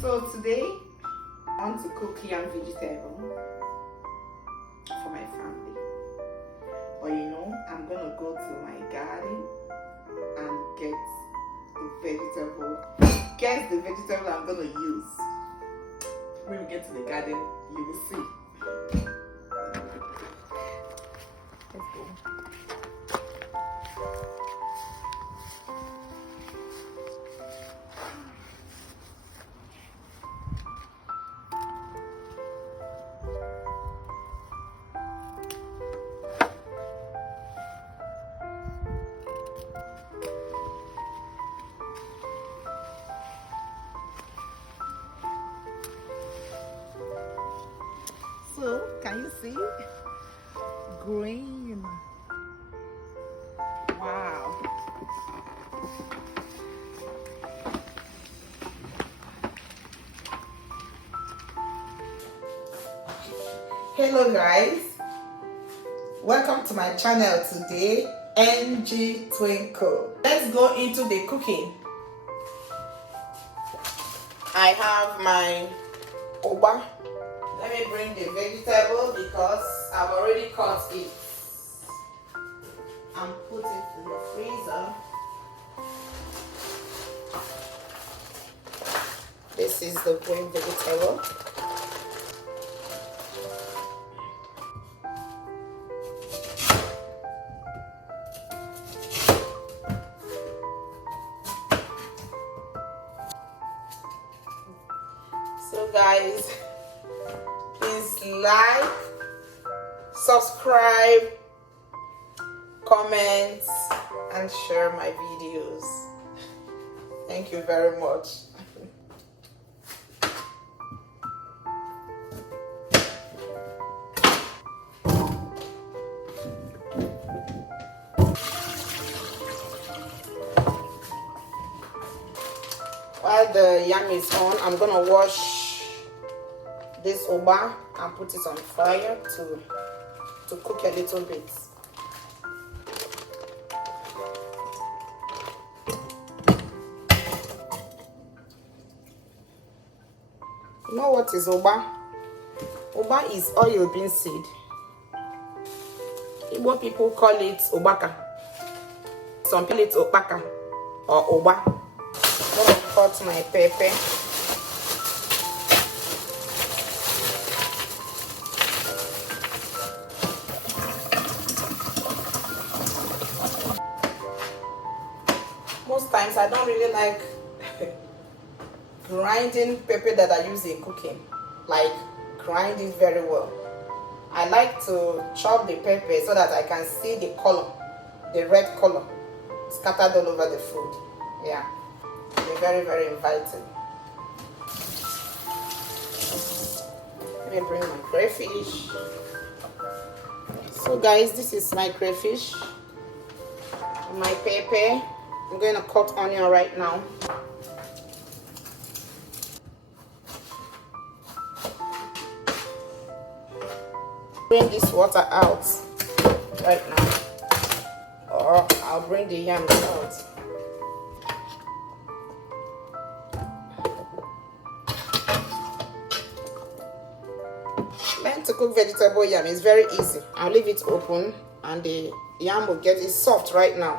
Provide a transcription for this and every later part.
So today I want to cook yam vegetable for my family. But I'm gonna go to my garden and get the vegetable I'm gonna use. When we get to the garden, you will see. Let's go. So, can you see? Green. Wow. Hello guys. Welcome to my channel today, NG Twinkle. Let's go into the cooking. I have my oba. Let me bring the vegetable because I've already cut it and put it in the freezer. This is the green vegetable. So guys, please like, subscribe, comment, and share my videos. Thank you very much. While the yam is on, I'm gonna wash this oba and put it on fire to cook a little bit. You know what is oba? Oba is oil bean seed. Igbo people call it ugbaka. Some people it ugbaka or oba. I'm gonna cut my pepper. Most times I don't really like grinding pepper that I use in cooking, like grind it very well. I like to chop the pepper so that I can see the color, the red color scattered all over the food. Yeah, they're very, very inviting. Let me bring my crayfish. So guys, this is my crayfish, my pepper. I'm going to cut onion right now. Bring this water out right now, or I'll bring the yam out. Learn to cook vegetable yam. It's very easy. I'll leave it open and the yam will get it soft right now.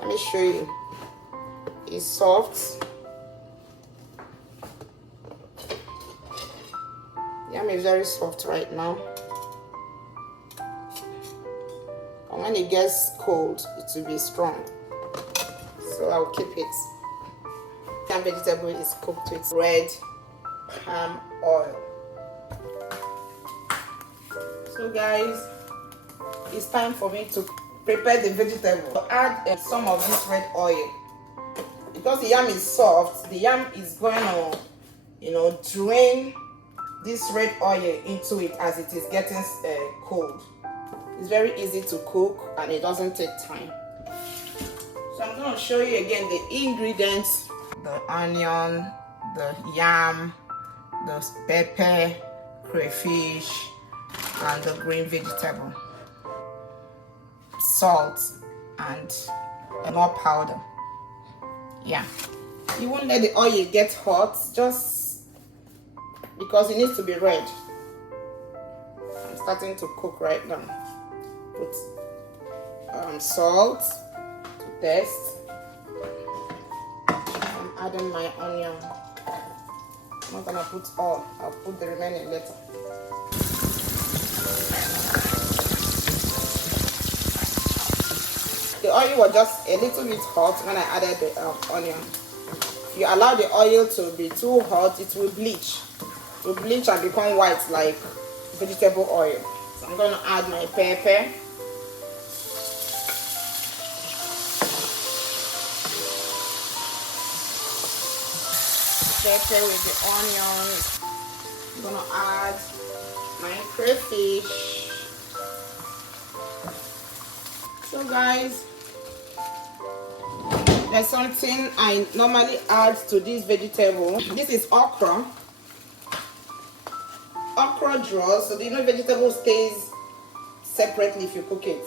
Let me show you. It's soft. Yam is very soft right now. And when it gets cold, it will be strong. So I'll keep it. Yam vegetable is cooked with red palm oil. So guys, it's time for me to prepare the vegetable. I'll add some of this red oil. Because the yam is soft, the yam is going to, drain this red oil into it as it is getting cold. It's very easy to cook and it doesn't take time. So I'm going to show you again the ingredients: the onion, the yam, the pepper, crayfish, and the green vegetable, salt, and Knorr powder. Yeah, you won't let the oil get hot. Just because it needs to be red. I'm starting to cook right now. Put salt to taste. I'm adding my onion. I'm not gonna put all, I'll put the remaining later. The oil was just a little bit hot when I added the onion. If you allow the oil to be too hot, it will bleach. It will bleach and become white like vegetable oil. So I'm going to add my pepper. Pepper with the onion. I'm going to add my crayfish. So guys, there's something I normally add to this vegetable. This is okra. Okra draws, so the vegetable stays separately if you cook it.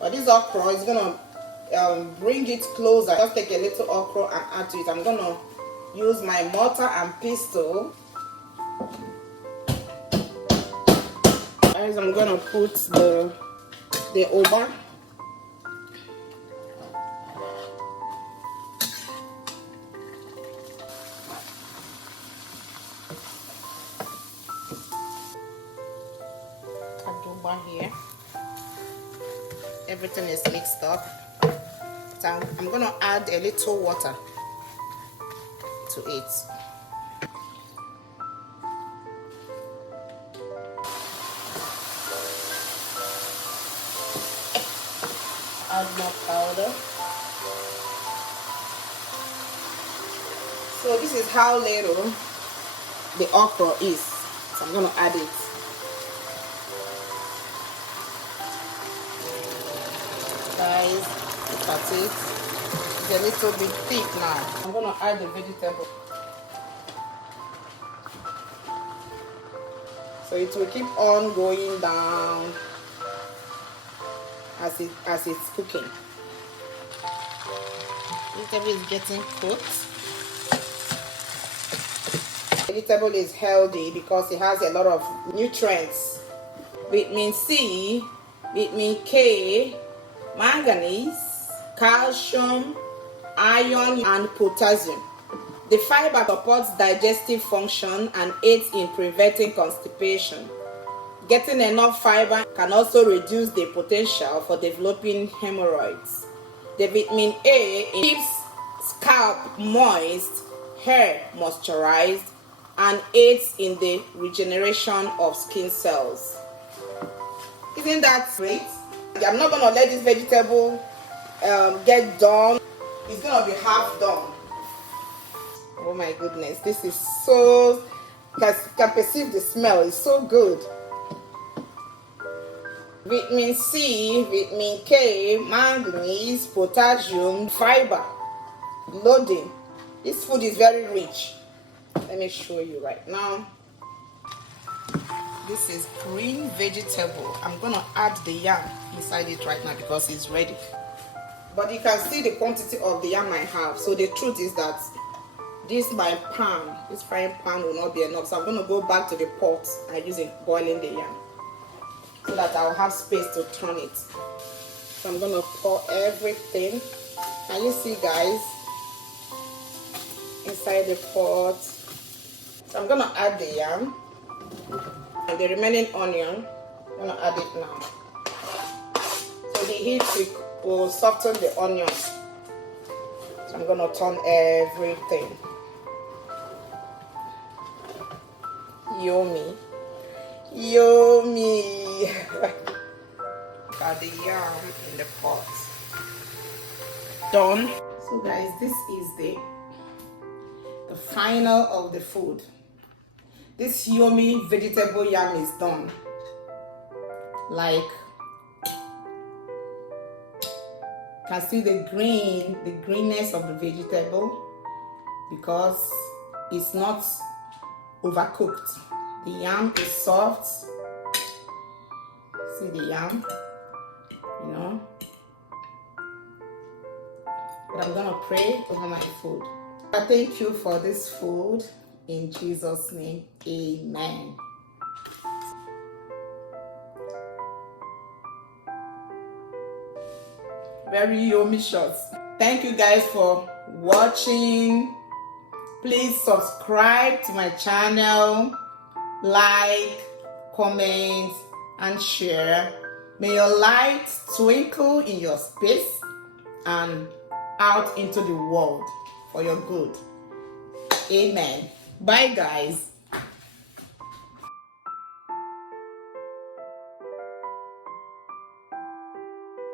But this okra is gonna bring it closer. Just take a little okra and add to it. I'm gonna use my mortar and pestle. Guys, I'm gonna put the oba. Here, everything is mixed up, so I'm gonna add a little water to it. Add more powder. So this is how little the okra is, so I'm gonna add it. Guys, look at it. It's a little bit thick now. I'm going to add the vegetable. So it will keep on going down as it's cooking. Vegetable is getting cooked. Vegetable is healthy because it has a lot of nutrients. Vitamin C, vitamin K, manganese, calcium, iron, and potassium. The fiber supports digestive function and aids in preventing constipation. Getting enough fiber can also reduce the potential for developing hemorrhoids. The vitamin A keeps scalp moist, hair moisturized, and aids in the regeneration of skin cells. Isn't that great? I'm not going to let this vegetable get done. It's going to be half done. Oh my goodness, this is so, you can perceive the smell, it's so good. Vitamin C, vitamin K, manganese, potassium, fiber, loading. This food is very rich. Let me show you right now. This is green vegetable. I'm going to add the yam inside it right now because it's ready. But you can see the quantity of the yam I have. So the truth is that this frying pan will not be enough. So I'm going to go back to the pot I use in boiling the yam, so that I'll have space to turn it. So I'm going to pour everything. Can you see, guys? Inside the pot. So I'm going to add the yam. And the remaining onion, I'm going to add it now. So the heat will soften the onion. So I'm going to turn everything. Yummy. Yummy. Got the yam in the pot. Done. So guys, this is the final of the food. This yummy vegetable yam is done. Like, you can see the greenness of the vegetable because it's not overcooked. The yam is soft. See the yam, you know. But I'm gonna pray over my food. I thank you for this food. In Jesus' name, amen. Very yummy shots. Thank you guys for watching. Please subscribe to my channel, like, comment, and share. May your light twinkle in your space and out into the world for your good. Amen. Bye, guys.